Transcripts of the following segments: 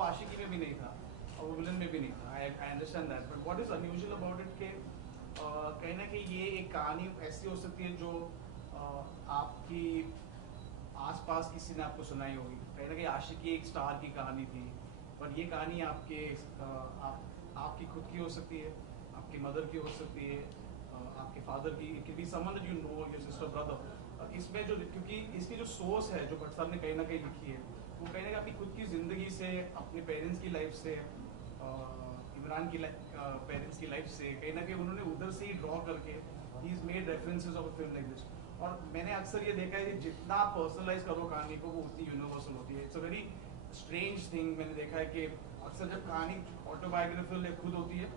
वो आशिकी में भी नहीं था और वो विलन में भी नहीं था. I understand that. But what is unusual about it कि कहीं ना कहीं ये एक कहानी ऐसी हो सकती है जो आपकी आसपास किसी ने आपको सुनाई होगी. कहीं ना कहीं आशिकी एक स्टार की कहानी थी, पर ये कहानी आपकी खुद की हो सकती है, आपकी मदर की हो सकती है, आपके फादर की, it can be someone that you know, your sister brother. इसमें जो, क्योंकि इसकी जो सोर्स है जो भट्ट साहब ने कहीं ना कहीं लिखी है, वो कहीं ना कहीं आपकी खुद की ज़िंदगी से, अपने पेरेंट्स की लाइफ से, इमरान की पेरेंट्स की लाइफ से, कहीं ना कहीं उन्होंने उधर से ही ड्रॉ करके he is made references of a film like this. और मैंने अक्सर ये देखा है कि जितना पर्सनलाइज करो कहानी को वो उतनी यूनिवर्सल होती है. It's a very strange thing. मैंने देखा है कि अक्सर जब कहानी ऑटोबायोग्राफिकल खुद होती है,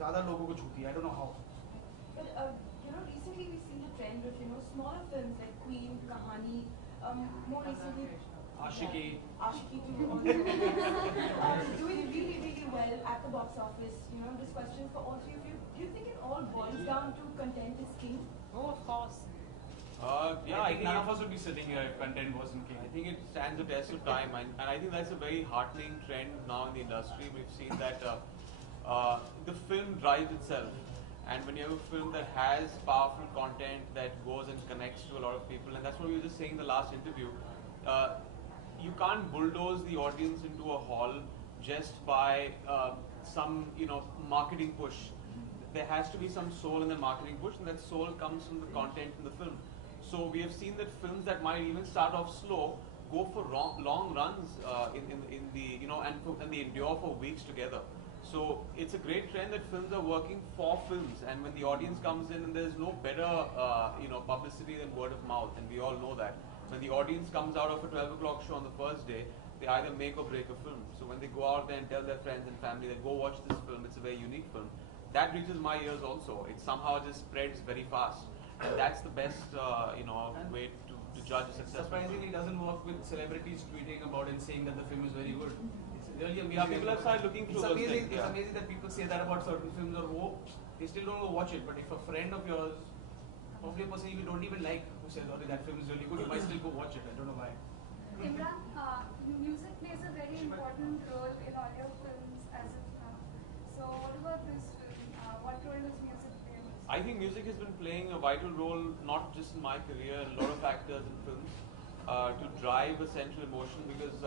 ज़्यादा लोगों को छूती है. I don't know how. Recently we've seen the trend of, smaller films like Queen, Kahaani, more recently Ashiki. Ashiki too, also, doing really, really well at the box office. This question is for all three of you. Do you think it all boils down to content is king? Oh, of course. Yeah, I think none of us would be sitting here if content wasn't king. I think it stands the test of time, and I think that's a very heartening trend now in the industry. We've seen that the film drives itself. And when you have a film that has powerful content that goes and connects to a lot of people, and that's what we were just saying in the last interview, you can't bulldoze the audience into a hall just by some marketing push. There has to be some soul in the marketing push, and that soul comes from the content in the film. So we have seen that films that might even start off slow go for long runs in the and they endure for weeks together. So it's a great trend that films are working for films, and when the audience comes in, and there's no better publicity than word of mouth, and we all know that. When the audience comes out of a 12 o'clock show on the first day, they either make or break a film. So when they go out there and tell their friends and family that go watch this film, it's a very unique film, that reaches my ears also. It somehow just spreads very fast, and that's the best way to judge a successful surprisingly, film. it doesn't work with celebrities tweeting about and saying that the film is very good. It's really amazing. Yeah, people have started looking through those things. It's amazing that people say that about certain films, or they still don't go watch it. But if a friend of yours, probably a person you don't even like, who says, "Oh, that film is really good," you might still go watch it. I don't know why. Emraan, music plays a very important role in all your films as of now. So what about this film? What role does music play in this? I think music has been playing a vital role, not just in my career, a lot of actors in films, to drive a central emotion, because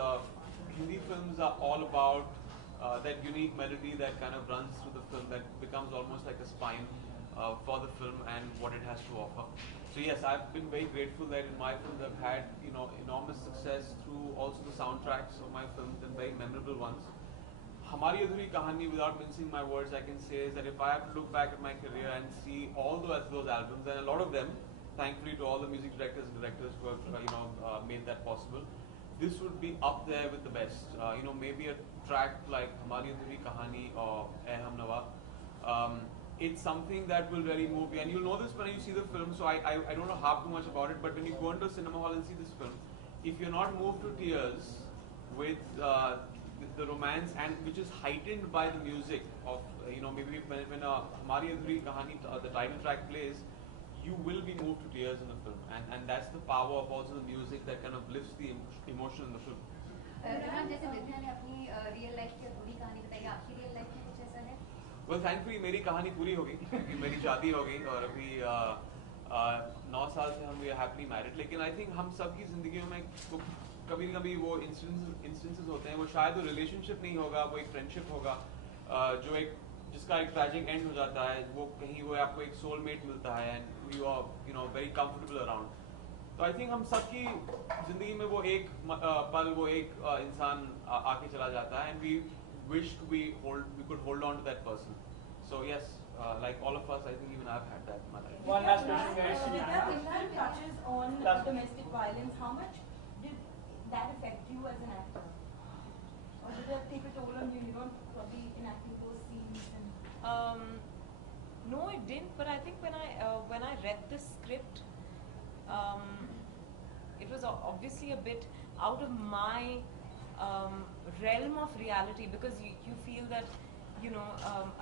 Hindi films are all about that unique melody that kind of runs through the film, that becomes almost like a spine for the film and what it has to offer. So yes, I've been very grateful that in my films I've had enormous success through also the soundtracks of my films, and very memorable ones. Hamari, Adhuri, Kahaani, without mincing my words, I can say is that if I have to look back at my career and see all those albums, and a lot of them, thankfully to all the music directors and directors who have made that possible, this would be up there with the best. Maybe a track like Hamari, Adhuri, Kahaani or Hum Nawa. It's something that will really move you, and you'll know this when you see the film. So I don't know half too much about it, but when you go into a cinema hall and see this film, if you're not moved to tears with the romance, and which is heightened by the music of maybe when Hamari Adhuri Kahaani, the title track plays, you will be moved to tears in the film, and that's the power of also the music that kind of lifts the emotion in the film. Emraan, जैसे विद्या ने अपनी real life की अधूरी कहानी बताई, आपकी real life में कुछ ऐसा है? Well, thankfully मेरी कहानी पूरी हो गई, क्योंकि मेरी शादी हो गई और अभी 9 साल से हम हैप्पीली मैरिड. लेकिन आई थिंक हम सब की जिंदगियों में कभी न कभी वो इंस्टेंसेस होते हैं, वो शायद वो रिलेशनशिप नहीं होगा, वो एक फ्रेंडशिप होगा जो जिसका एक ट्रैजिक एंड हो जाता है, वो कहीं वो आपको एक सोलमेट मिलता है, and you are very comfortable around. तो आई थिंक हम सबकी जिंदगी में वो एक पल, वो एक इंसान आके चला जाता है, and we wished we could hold on to that person. So yes, like all of us, I think even I've had that in my life. One last question. If touches on domestic violence, how much did that affect you as an actor? Or did that take a toll on you? Probably enacting those scenes. No, it didn't. But I think when I read the script, it was obviously a bit out of my realm of reality, because you feel that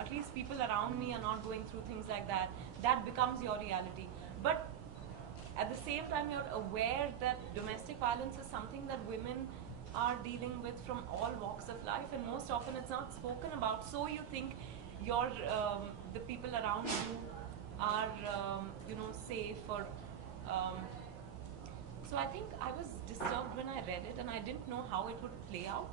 at least people around me are not going through things like that. That becomes your reality. But at the same time, you're aware that domestic violence is something that women are dealing with from all walks of life, and most often it's not spoken about. So you think your the people around you are safe, or so I think I was disturbed when I read it, and I didn't know how it would play out.